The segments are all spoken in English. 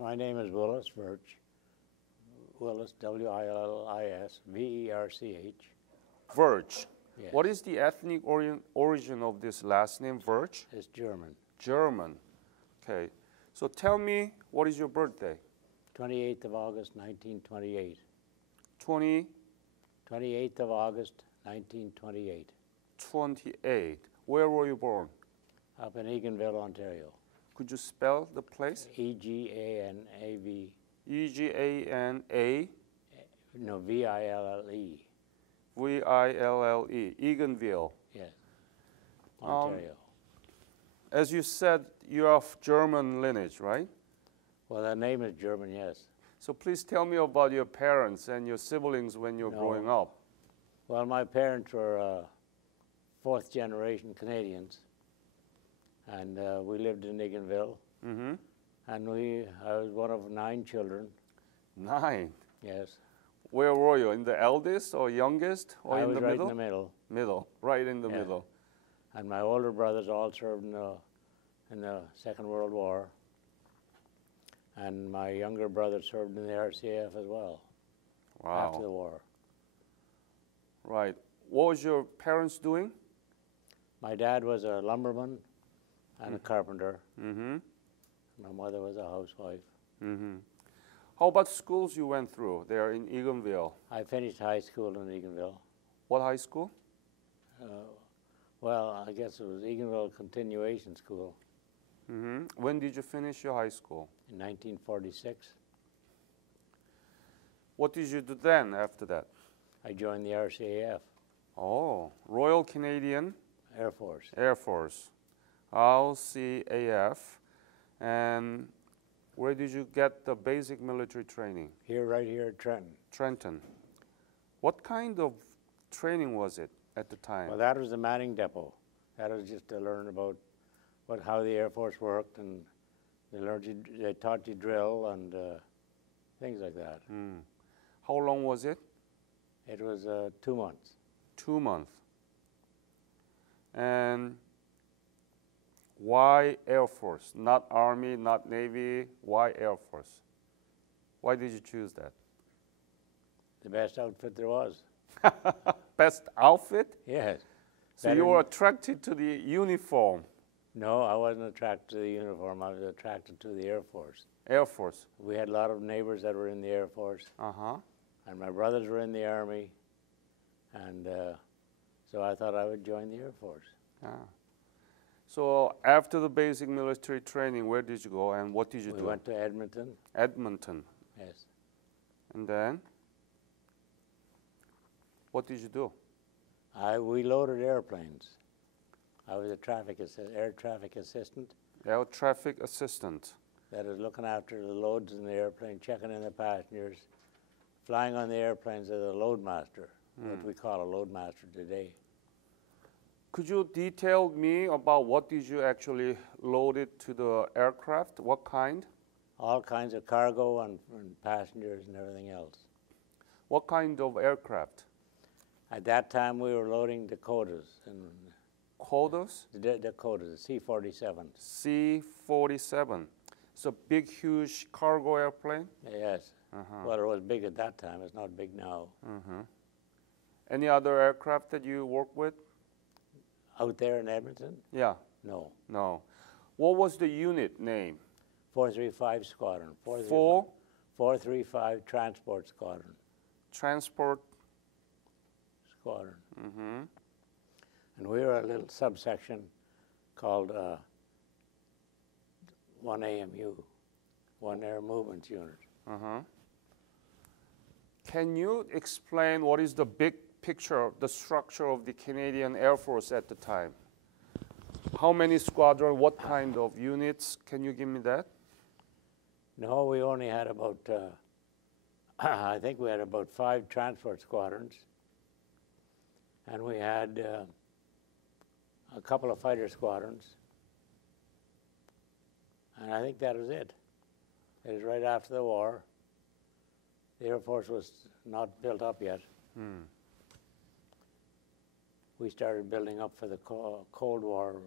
My name is Willis Verch. Willis, W-I-L-L-I-S, V-E-R-C-H. Verch. Yes. What is the ethnic origin of this last name, Verch? It's German. German. Okay. So tell me, what is your birthday? 28th of August, 1928. 28th of August, 1928. 28. Where were you born? Up in Eganville, Ontario. Could you spell the place? E-G-A-N-A-V. E-G-A-N-A. No, V-I-L-L-E. V-I-L-L-E. Eganville. Yes. Ontario. As you said, you're of German lineage, right? Well, the name is German, yes. So please tell me about your parents and your siblings when you were growing up. Well, my parents were fourth generation Canadians, and we lived in Eganville. Mm-hmm. And I was one of 9 children. 9? Yes. Where were you? In the eldest or youngest or I in was the right middle? in the middle. Middle, right in the Yeah. middle. And my older brothers all served in the Second World War. And my younger brother served in the RCAF as well. Wow. After the war. Right. What was your parents doing? My dad was a lumberman and a carpenter. Mm-hmm. My mother was a housewife. Mm-hmm. How about schools you went through there in Eganville? I finished high school in Eganville. What high school? Well, I guess it was Eganville Continuation School. Mm-hmm. When did you finish your high school? In 1946. What did you do then after that? I joined the RCAF. Oh, Royal Canadian Air Force. Air Force, RCAF. And where did you get the basic military training? Right here at Trenton. Trenton. What kind of training was it at the time? Well, that was the Manning Depot. That was just to learn about how the Air Force worked, and they taught you drill and things like that. Mm. How long was it? It was 2 months. 2 months. And why Air Force? Not Army, not Navy. Why Air Force? Why did you choose that? The best outfit there was. Best outfit? Yes. So you were attracted to the uniform? No, I wasn't attracted to the uniform. I was attracted to the Air Force. Air Force. We had a lot of neighbors that were in the Air Force. Uh-huh. And my brothers were in the Army. And so I thought I would join the Air Force. Ah. So after the basic military training, where did you go and what did you do? We went to Edmonton. Edmonton. Yes. And then? What did you do? We loaded airplanes. I was a air traffic assistant. Air traffic assistant. That is looking after the loads in the airplane, checking in the passengers, flying on the airplanes as a load master, what we call a load master today. Could you detail me about what did you actually load it to the aircraft? What kind? All kinds of cargo and passengers and everything else. What kind of aircraft? At that time, we were loading Dakotas. Dakotas? The Dakotas, the C-47. C-47. It's a big, huge cargo airplane? Yes. Well, it was big at that time. It's not big now. Any other aircraft that you work with? Out there in Edmonton? Yeah. No. No. What was the unit name? 435 Squadron. 435 Transport Squadron. Transport Squadron. And we were a little subsection called 1AMU, 1 Air Movement Unit. Can you explain what is the big picture of the structure of the Canadian Air Force at the time? How many squadrons, what kind of units? Can you give me that? No, we only had about, I think we had about 5 transport squadrons. And we had a couple of fighter squadrons. And I think that was it. It was right after the war. The Air Force was not built up yet. We started building up for the Cold War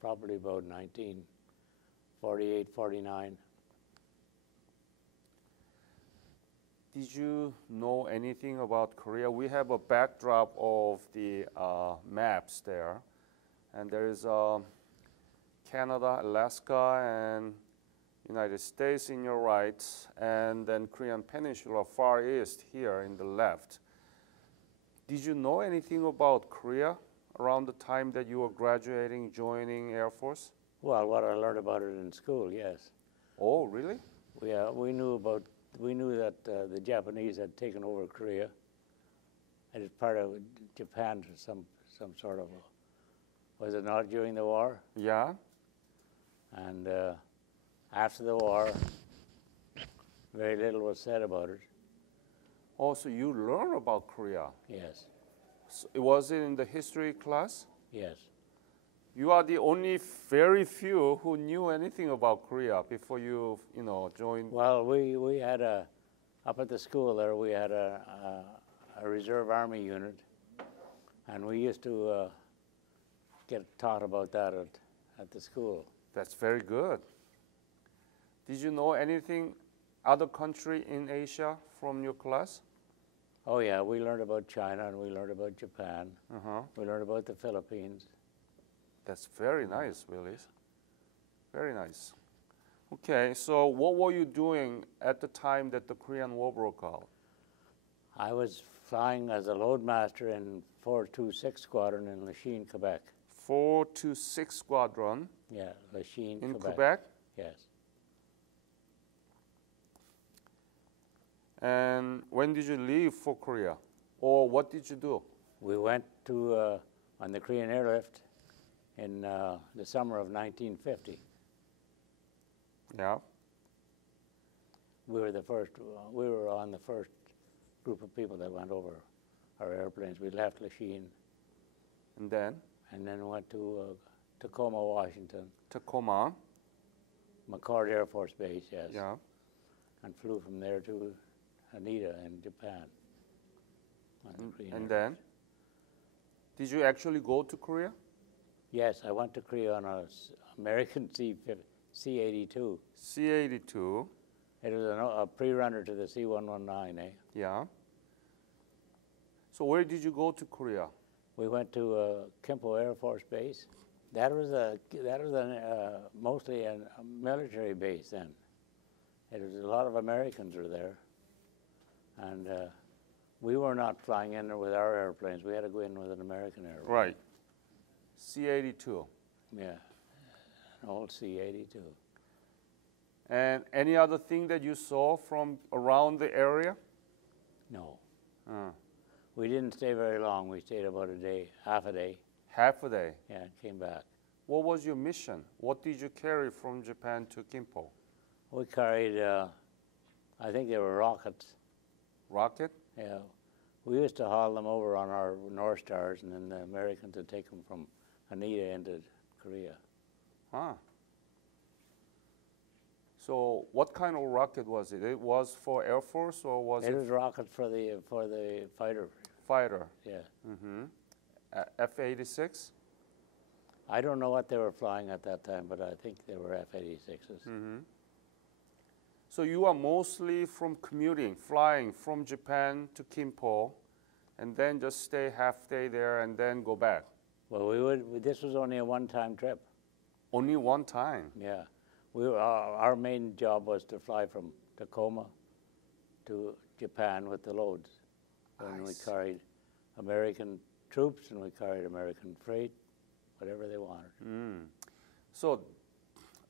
probably about 1948, 49. Did you know anything about Korea? We have a backdrop of the maps there, and there is Canada, Alaska, and United States in your right, and then Korean Peninsula far east here in the left. Did you know anything about Korea around the time that you were graduating, joining Air Force? Well, what I learned about it in school, yes. Oh, really? We knew that the Japanese had taken over Korea. It is part of Japan to some sort of, was it not during the war? Yeah. And after the war, very little was said about it. Oh, so you learned about Korea? Yes, So was it in the history class? yes. You are the only very few who knew anything about Korea before you joined. Well, we had up at the school there, we had a reserve army unit, and we used to get taught about that at the school. That's very good. Did you know anything other country in Asia from your class? Oh yeah, we learned about China and we learned about Japan. Uh-huh. We learned about the Philippines. That's very nice, Willis. Very nice. Okay, so what were you doing at the time that the Korean War broke out? I was flying as a loadmaster in 426 Squadron in Lachine, Quebec. 426 Squadron Yeah, Lachine, in Quebec. Quebec? Yes. And when did you leave for Korea? Or what did you do? We went to on the Korean airlift in the summer of 1950. Yeah. We were the first. We were on the first group of people that went over our airplanes. We left Lachine And then and then went to Tacoma, Washington, Tacoma. McCord Air Force Base, yes, Yeah. and flew from there to Haneda in Japan. on the Korean And Air then did you actually go to Korea? Yes, I went to Korea on a American C-82. C-82. It was a pre-runner to the C-119, eh? Yeah. So where did you go to Korea? We went to Kimpo Air Force Base. That was mostly a military base then. It was a lot of Americans were there, and we were not flying in there with our airplanes. We had to go in with an American airplane. Right. C-82. Yeah, an old C-82. And any other thing that you saw from around the area? No, Uh, we didn't stay very long. We stayed about a day, half a day. half a day. Yeah, and came back. What was your mission? What did you carry from Japan to Kimpo? We carried, I think they were rockets. Rocket? Yeah, we used to haul them over on our North Stars, and then the Americans would take them from Haneda into Korea. Huh. So what kind of rocket was it? It was for Air Force or was It it was rockets for the fighter. fighter? Yeah, Mm-hmm. F-86? I don't know what they were flying at that time, but I think they were F-86s. Mm-hmm. So you are mostly from commuting, flying from Japan to Kimpo, and then just stay half day there and then go back. Well, this was only a one-time trip. Only one time. Yeah, our main job was to fly from Tacoma to Japan with the loads. And we Nice. carried American troops and we carried American freight, whatever they wanted. So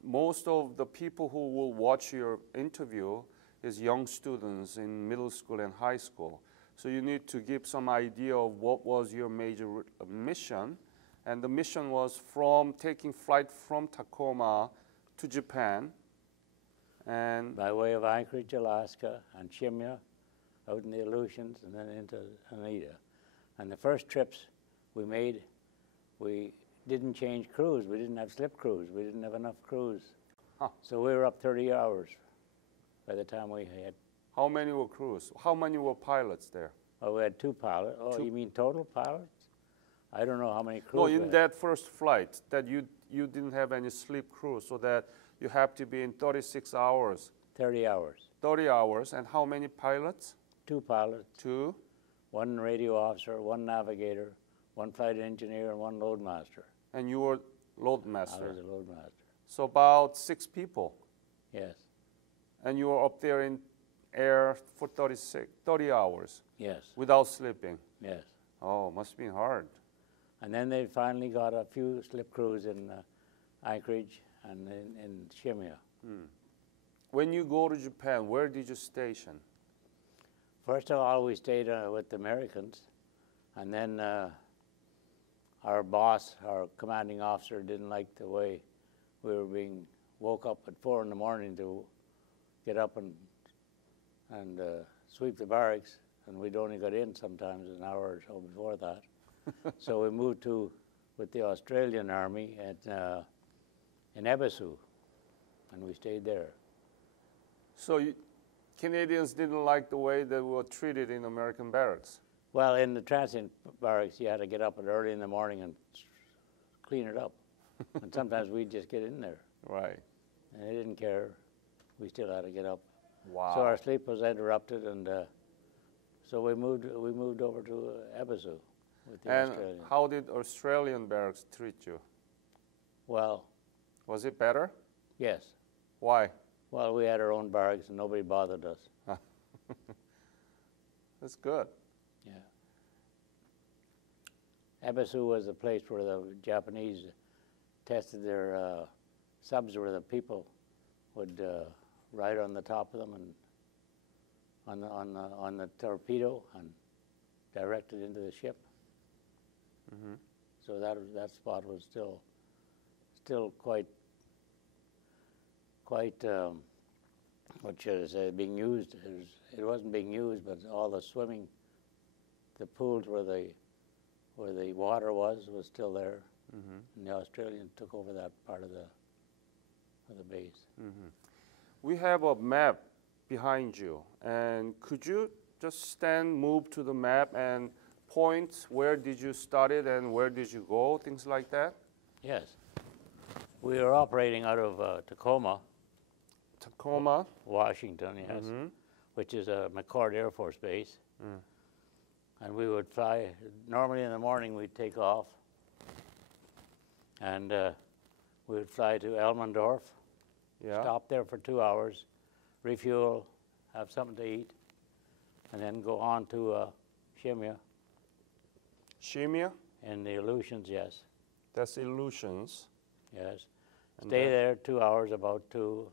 most of the people who will watch your interview is young students in middle school and high school. So you need to give some idea of what was your major mission. And the mission was from taking flight from Tacoma to Japan. And By way of Anchorage, Alaska, and Shimya, out in the Aleutians, and then into Haneda. And the first trips we made, we didn't change crews. We didn't have slip crews. We didn't have enough crews. Huh. So we were up 30 hours by the time we had. how many were crews? How many were pilots there? Oh, we had 2 pilots. Oh, Two. you mean total pilots? I don't know how many crews. No, we in had. that first flight, that you didn't have any sleep crew, so that you have to be in 36 hours 30 hours. 30 hours. And how many pilots? 2 pilots, 2. 1 radio officer, 1 navigator, 1 flight engineer, and 1 load master. And you were load I master. was a load master. So about 6 people. Yes, And you were up there in air for 30 hours yes, without sleeping. yes. Oh, must have been hard. And then they finally got a few slip crews in Anchorage and in Shimia. When you go to Japan, where did you station? First of all, we stayed with the Americans, and then our boss, our commanding officer, didn't like the way we were being woke up at 4 in the morning to get up and sweep the barracks, and we'd only got in sometimes an hour or so before that. So we moved with the Australian Army in Ebisu, and we stayed there. So Canadians didn't like the way they were treated in American barracks. Well, in the transient barracks, you had to get up early in the morning and clean it up. And sometimes we'd just get in there. Right. And they didn't care. We still had to get up. Wow. So our sleep was interrupted, and so we moved over to Ebisu with the And Australians. how did Australian barracks treat you? Well, Was it better? yes. Why? Well, we had our own barracks, and nobody bothered us. That's good. Yeah. Ebisu was a place where the Japanese tested their subs, where the people would ride on the top of them and on the torpedo and direct it into the ship. So that spot was still quite what should I say, being used. It wasn't being used, but all the swimming, the pools where the water was still there, and the Australians took over that part of the base. We have a map behind you, and could you just move to the map and point where did you started and where did you go, things like that? Yes, we were operating out of Tacoma, Washington, yes, which is a McCord Air Force Base. And we would fly, normally in the morning we'd take off, and we would fly to Elmendorf, stop there for 2 hours, refuel, have something to eat, and then go on to Shimia. Shimia? In the Aleutians, yes. That's Aleutians. Yes. And Stay there 2 hours, about 2,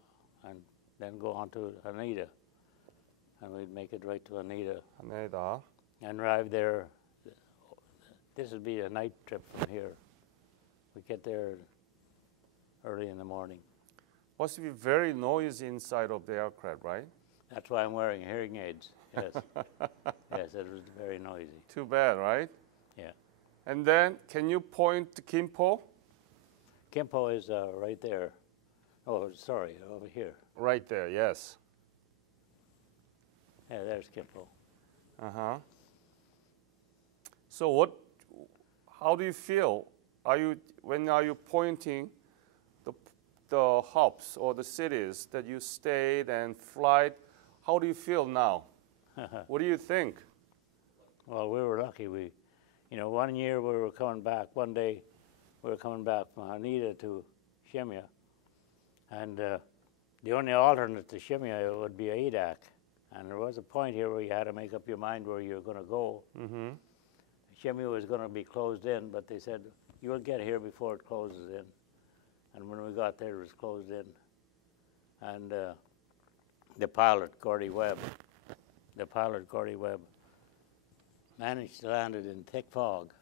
and then go on to Haneda. And we'd make it right to Haneda. Haneda. And arrive there. This would be a night trip from here. We get there early in the morning. Must be very noisy inside of the aircraft, right? That's why I'm wearing hearing aids. Yes. Yes, it was very noisy. Too bad, right? Yeah. And then, can you point to Kimpo? Kimpo is right there. Oh, sorry, over here. Right there, yes. Yeah, there's Kimpo. So how do you feel? When are you pointing the hubs or the cities that you stayed and flight, how do you feel now? What do you think? Well, we were lucky. One year we were coming back. One day we were coming back from Haneda to Shimia, and the only alternate to Shimia would be Adak. And there was a point here where you had to make up your mind where you were going to go. Shimia was going to be closed in, but they said, you'll get here before it closes in. And when we got there, it was closed in. And the pilot, Gordy Webb, managed to land it in thick fog.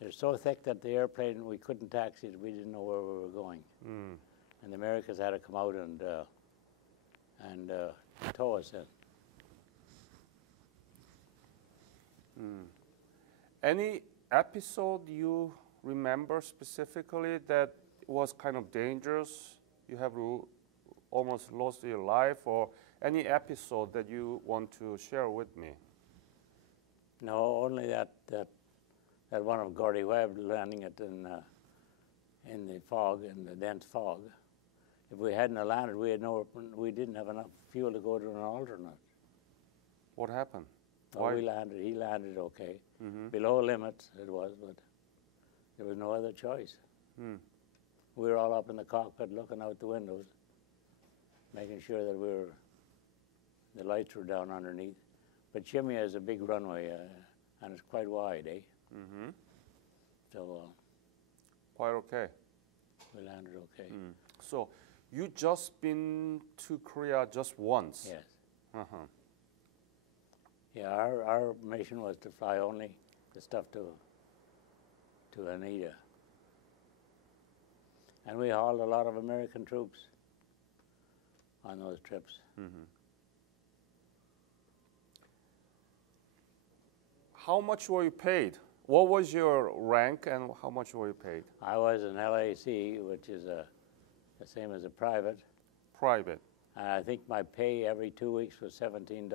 It was so thick that the airplane, we couldn't taxi it. We didn't know where we were going. And the Americans had to come out and tow us in. Any episode you remember specifically that was kind of dangerous? You have almost lost your life, or any episode that you want to share with me? No, only that one of Gordy Webb landing it in the fog, in the dense fog. If we hadn't have landed, we didn't have enough fuel to go to an alternate. What happened? Well, Why? he landed okay. Mm-hmm. Below limits it was, but there was no other choice. Mm. We were all up in the cockpit looking out the windows, making sure that the lights were down underneath. But Shimei is a big runway, and it's quite wide, eh? Mm-hmm. So Quite okay. we landed okay. Mm. So you just been to Korea just once? Yes. Uh-huh. Yeah, our mission was to fly only the stuff to Anita. And we hauled a lot of American troops on those trips. Mm-hmm. How much were you paid? What was your rank and how much were you paid? I was an LAC, which is the same as a private. Private. And I think my pay every 2 weeks was $17.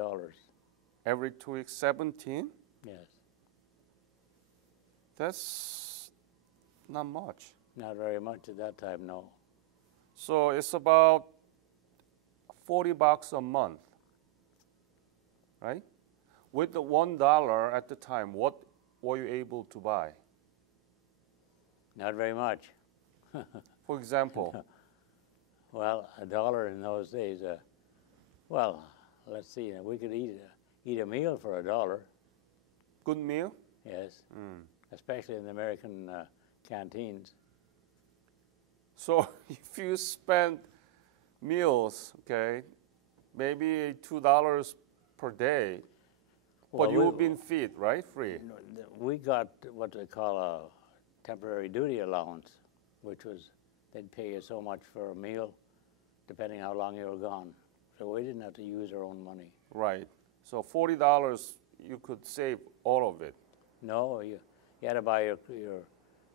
Every 2 weeks, 17? Yes. That's not much. Not very much at that time, no. So it's about $40 a month, right? With the $1 at the time, what were you able to buy? Not very much. For example, Well, $1 in those days, well, let's see, we could eat a meal for $1, good meal? yes, Mm. especially in the American canteens. So if you spend meals, okay, maybe $2 per day, but Well, you've been fed, right? Free. We got what they call a temporary duty allowance, which was they'd pay you so much for a meal, depending how long you were gone. So we didn't have to use our own money. Right. So $40, you could save all of it. No, you had to buy your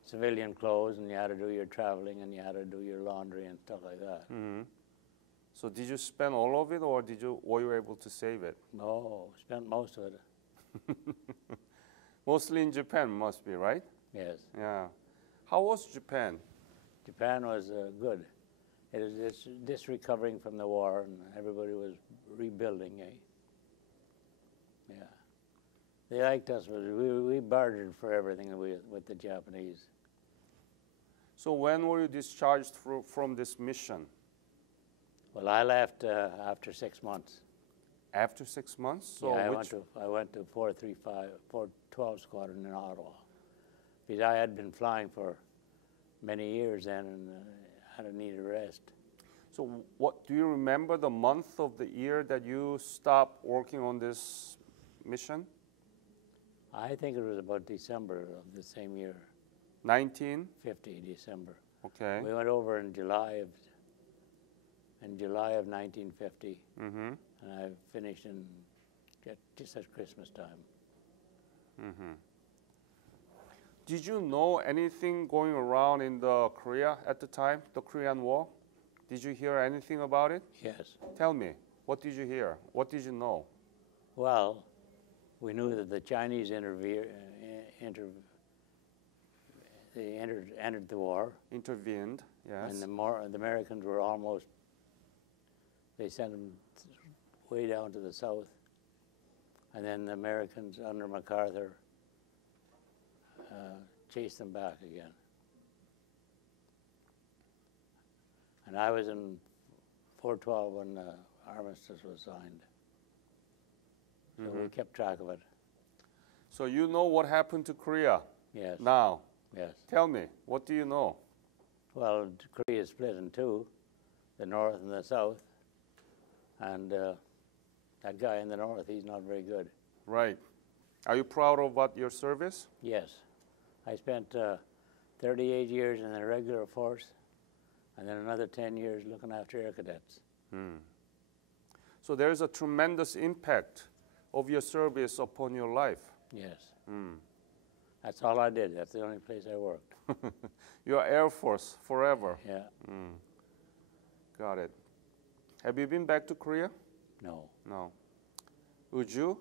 civilian clothes, and you had to do your traveling, and you had to do your laundry and stuff like that. Mm-hmm. So did you spend all of it, or were you able to save it? No, spent most of it. Mostly in Japan, must be, right? Yes. Yeah. How was Japan? Japan was good. It was just recovering from the war, and everybody was rebuilding, eh? Yeah. They liked us, but we bartered for everything with the Japanese. So when were you discharged from this mission? Well, I left after 6 months. After 6 months? So Yeah, I went to 412 Squadron in Ottawa, because I had been flying for many years then, and had a need of rest. So what do you remember the month of the year that you stopped working on this mission? I think it was about December of the same year, 1950. December. Okay. We went over in July of 1950, Mm-hmm. and I finished just at Christmas time. Mm-hmm. Did you know anything going around in the Korea at the time, the Korean War? Did you hear anything about it? Yes. Tell me, what did you hear? What did you know? Well, we knew that the Chinese entered the war, Intervened, yes. and the Americans were almost. They sent them way down to the south, and then the Americans under MacArthur chased them back again. And I was in 412 when the armistice was signed. So we kept track of it. So you know what happened to Korea Yes. now. Yes. Tell me, what do you know? Well, Korea is split in two, the north and the south. And that guy in the north, he's not very good. Right. Are you proud of your service? Yes. I spent 38 years in the regular force, and then another 10 years looking after air cadets. So there's a tremendous impact of your service upon your life. Yes. That's all I did. That's the only place I worked. Your Air Force forever. Yeah. Got it. Have you been back to Korea? No. No. Would you?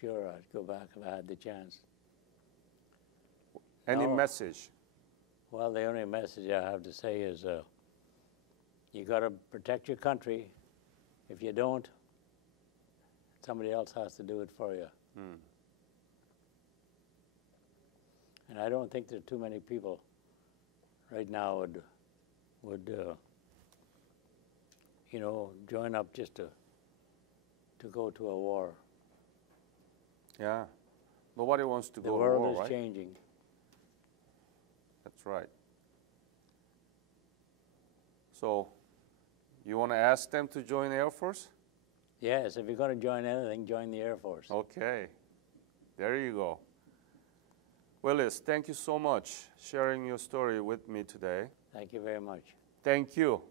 Sure, I'd go back if I had the chance. Any No. message? Well, the only message I have to say is You got to protect your country. If you don't, somebody else has to do it for you. And I don't think there are too many people right now would you know, join up just to go to a war. Yeah. Nobody wants to The go to world war, is right? changing. That's right. So, you want to ask them to join the Air Force? Yes, if you're going to join anything, join the Air Force. Okay. There you go. Willis, thank you so much sharing your story with me today. Thank you very much. Thank you.